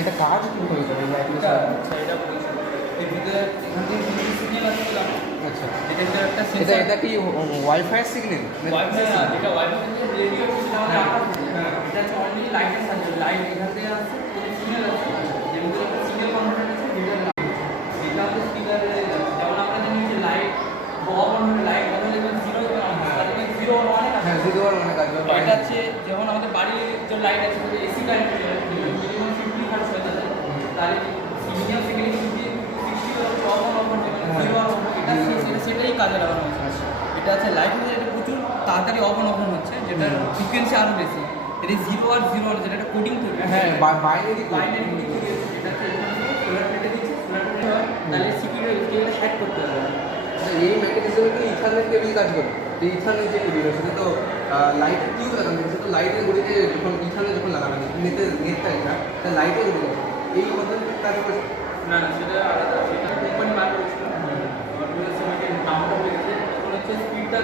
এটা কাজ কীভাবে করে এটা এর ভিতরে এখান থেকে সিগন্যাল আসছিল। আচ্ছা, এটা ভিতরে একটা এটা সেন্সর। এটা কি ওয়াইফাইয়ের সিগন্যাল? ওয়াইফাই না, যেটা ওয়াইফাই থেকে রেডিও সিস্টেম আমাদের আঁকা থাকে। এটা হচ্ছে অনলি লাইটের সাহায্যে। লাইট এখান থেকে আসছে, সিগন্যাল আসছে, এর ভিতরে একটা সিগন্যাল কনভার্টার আছে, যেটা হচ্ছে স্পিকারে যেমন আমরা জানি যে লাইট অফ অন হলে লাইট অন হলে জিরো তাহলে জিরো ওয়ানে কাজ হ্যাঁ, জিরো ওয়ান কাজ করে। এটা হচ্ছে যেমন আমাদের বাড়ির যে লাইট আছে যদি এসি কারেন্ট মিনিমাম 50 হার্টজ হয়ে যায় তাহলে মিনিমাম সেকেন্ডে 60 of on of zero on এটা সেটাই কাজে লাগানো হয়েছে। এটা হচ্ছে লাইট হচ্ছে এটা প্রচুর তাড়াতাড়ি অফ অন হচ্ছে, যেটার ফ্রিকোয়েন্সি আরও বেশি। এটা জিরো আর জিরো আর যেটা একটা কোডিং তৈরি। হ্যাঁ, বাইনারি বাইনারি কোডিং তৈরি হচ্ছে, যেটা হচ্ছে এখানে সোলার প্লেটে দিচ্ছে, সোলার প্লেটে হয় তাহলে সিকিউরিটি হ্যাক করতে হবে। এই মেকানিজমে তো ইথারনেট কেবল কাজ করে। এই ইথারনেট যে কেবল সেটা তো লাইটের কিউ লাগানো, সেটা লাইটের গড়িতে যখন ইথারনেট যখন লাগানো নেটটা এটা লাইটের গড়ি এই পদ্ধতিতে কাজ করে। না না, সেটা আলাদা, সেটা কোম্পানি বার করেছিল। নামটা হয়ে গেছে, এখন হচ্ছে স্পিডটা